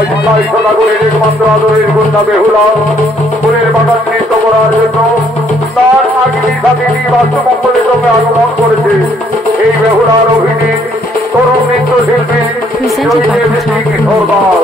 তাই সদাগরের একমাত্র আদরের কন্যা বেহুলা ফুলের বাগান নৃত্য করার জন্য তার আগিনী সাথিনী বাস্তুমঙ্গলের সঙ্গে আগমন করেছে। এই বেহুলার অভিনয় তরুণ নৃত্যশিল্পী সরকার।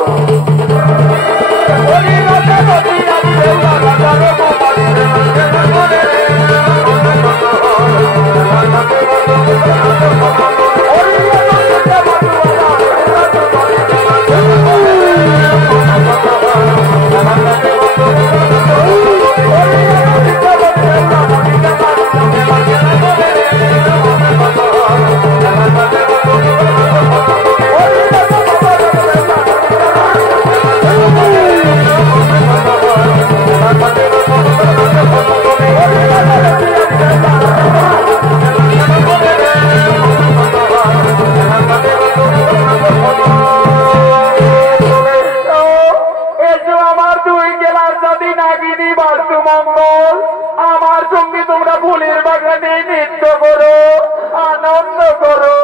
আমার সঙ্গে তোমরা ফুলের বাগানে নৃত্য করো, আনন্দ করো।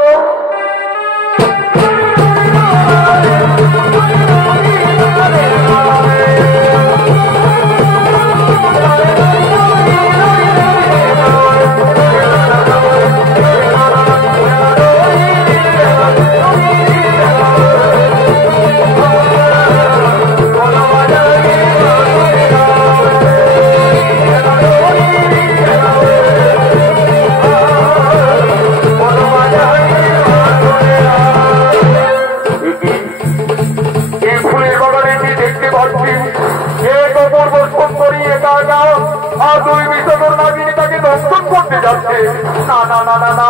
আর দুই বিষধর নাগিনী তাকে দর্শন করতে যাচ্ছে। না না না না না,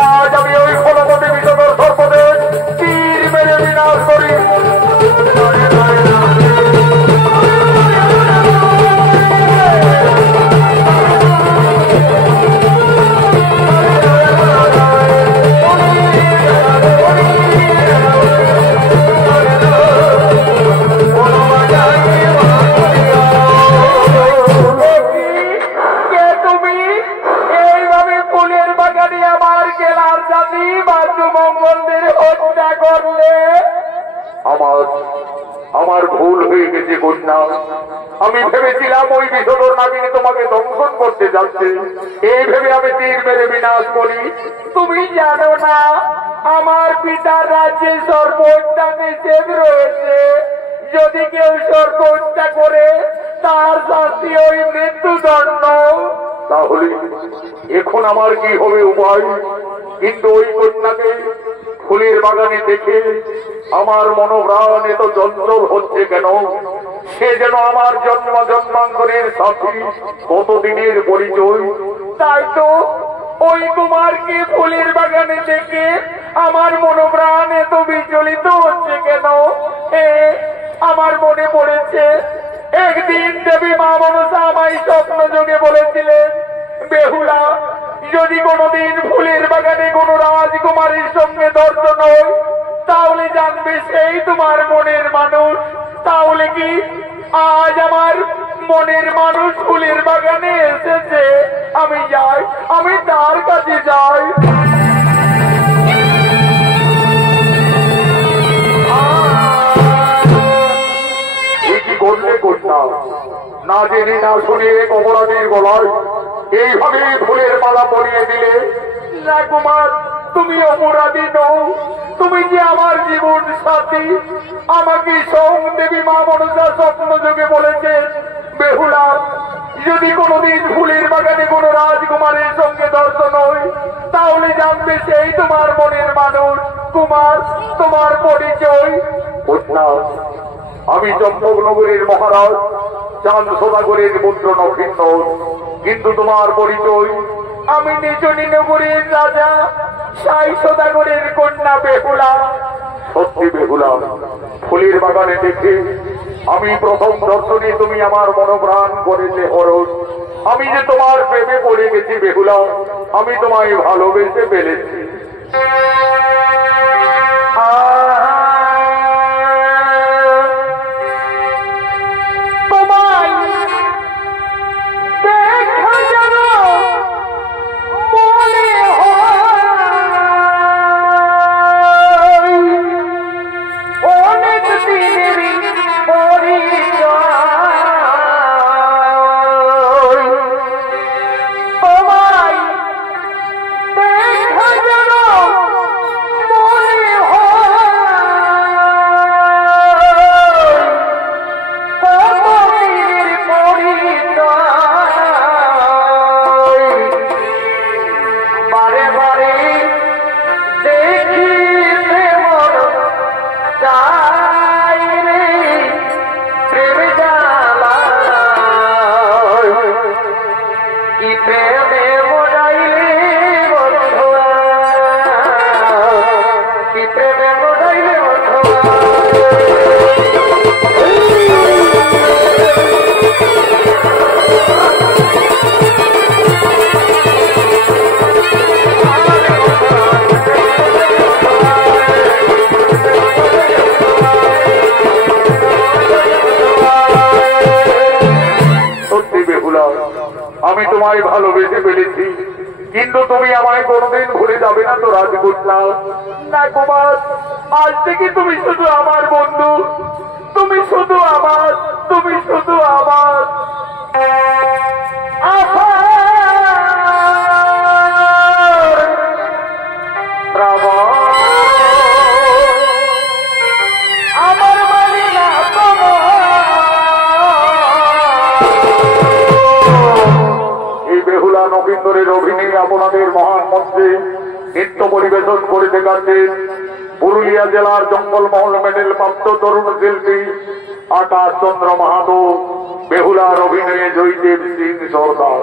আজ আমি ওই ফলবতী বিষধর সর্পদের তীর মেরে বিনাশ করি। আমার ভুল হয়ে গেছে কন্যা। আমি ভেবেছিলাম ওই বিষধর নাগিনী তোমাকে দংশন করতে যাচ্ছে, এই ভেবে আমি তীর মেরে বিনাশ করি। তুমি জানো না আমার পিতার রাজ্যে সর্বহত্যা নিষেধ রয়েছে। যদি কেউ সর্বহত্যা করে তার শাস্তি ওই মৃত্যুদণ্ড। তাহলে এখন আমার কি হবে উপায়? কিন্তু ওই কন্যাকে ফুলের বাগানে দেখে আমার মনোপ্রাণ এত চঞ্চল হচ্ছে কেন? সে যেন আমার জন্ম জন্মান্তরের সাথী, কতদিনের পরিচয়। তাই তো ওই কুমারকে ফুলের বাগানে দেখে আমার মনোপ্রাণ এত বিচলিত হচ্ছে কেন? আমার মনে পড়েছে একদিন দেবী মা মনসা আমায় স্বপ্ন যোগে বলেছিলেন, বেহুলা যদি কোনোদিন ফুলের বাগানে কোনো রাজকুমারীর সঙ্গে দর্শন হয় তাহলে জানবে সেই তোমার মনের মানুষ। তাহলে কি আজ আমার মনের মানুষ ফুলের বাগানে এসেছে? আমি যাই, আমি তার কাছে যাই। কি করলে কন্যা? না জেনে না শুনে অপরাধীর গলায় এইভাবে ফুলের মালা পরিয়ে দিলে? না কুমার, তুমি অপরাধী নও, তুমি যে আমার জীবন সাথী। আমাকে স্বয়ং দেবী মা মনসা স্বপ্ন যোগে বলেছেন, বেহুলা যদি কোনোদিন ফুলের বাগানে কোনো রাজকুমারের সঙ্গে দর্শন হয় তাহলে জানবে সেই তোমার মনের মানুষ। কুমার, তোমার পরিচয়? আমি চম্পকনগরের মহারাজ চাঁদ সদাগরের পুত্র নক্ষিন্দ। কিন্তু তোমার পরিচয়? আমি নিজনী নগরের রাজা সাই সদাগরের কন্যা বেহুলা। সত্যি বেহুলা, ফুলের বাগানে দেখে আমি প্রথম দর্শনে তুমি আমার মনোপ্রাণ করেছে হরণ। আমি যে তোমার প্রেমে পড়ে গেছি বেহুলা, আমি তোমায় ভালোবেসে ফেলেছি। দিনের প্রেম ডাইলে বন্ধুয়া কি প্রেম ডাইলে বন্ধুয়া আমি তোমায় ভালোবেসে ফেলেছি, কিন্তু তুমি আমায় কোনোদিন ভুলে যাবে না তো রাজকন্যা। না কুমার, আজ থেকে তুমি শুধু আমার বন্ধু, তুমি শুধু আমার, তুমি শুধু আমার। আমার মানে না বেহুলা নবীন্দরের অভিনয় আপনাদের মহান মঞ্চে নৃত্য পরিবেশন করে দেখাচ্ছেন পুরুলিয়া জেলার জঙ্গলমহল মেডেল প্রাপ্ত তরুণ শিল্পী আকাশ চন্দ্র মাহাতো। বেহুলার অভিনয়ে জয়দেব সিং সরকার।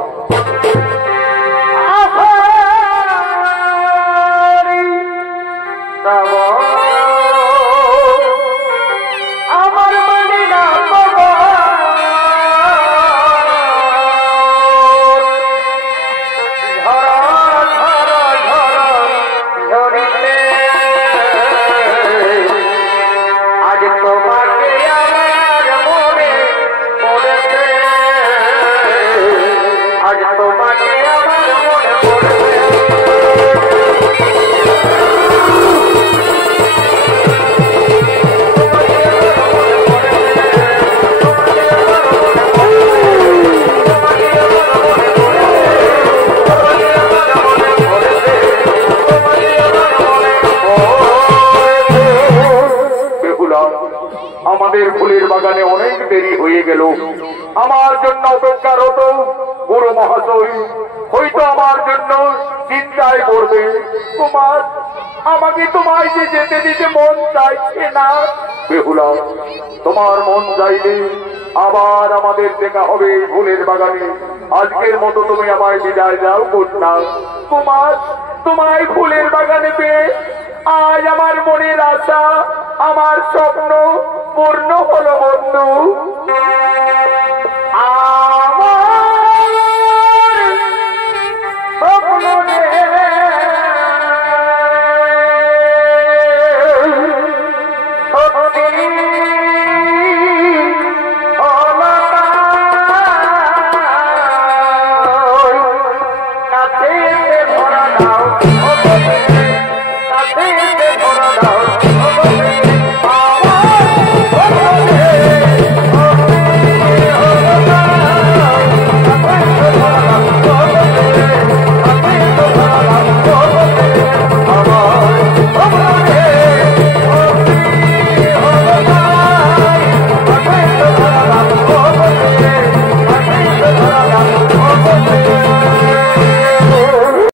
আমাদের ফুলের বাগানে অনেক দেরি হয়ে গেল, আমার জন্য অপেক্ষারত গুরু মহাশয় হয়তো আমার জন্য চিন্তায় পড়বে। কুমার, আমাকে তোমায় যে যেতে দিতে মন চাইছে না। বেহুলা, তোমার মন চাইলে আবার আমাদের দেখা হবে এই ফুলের বাগানে। আজকের মতো তুমি আমায় বিদায় দাও কন্যা। কুমার, তোমায় ফুলের বাগানে পেয়ে আজ আমার মনের আশা, আমার স্বপ্ন পূর্ণ হলো বন্ধু।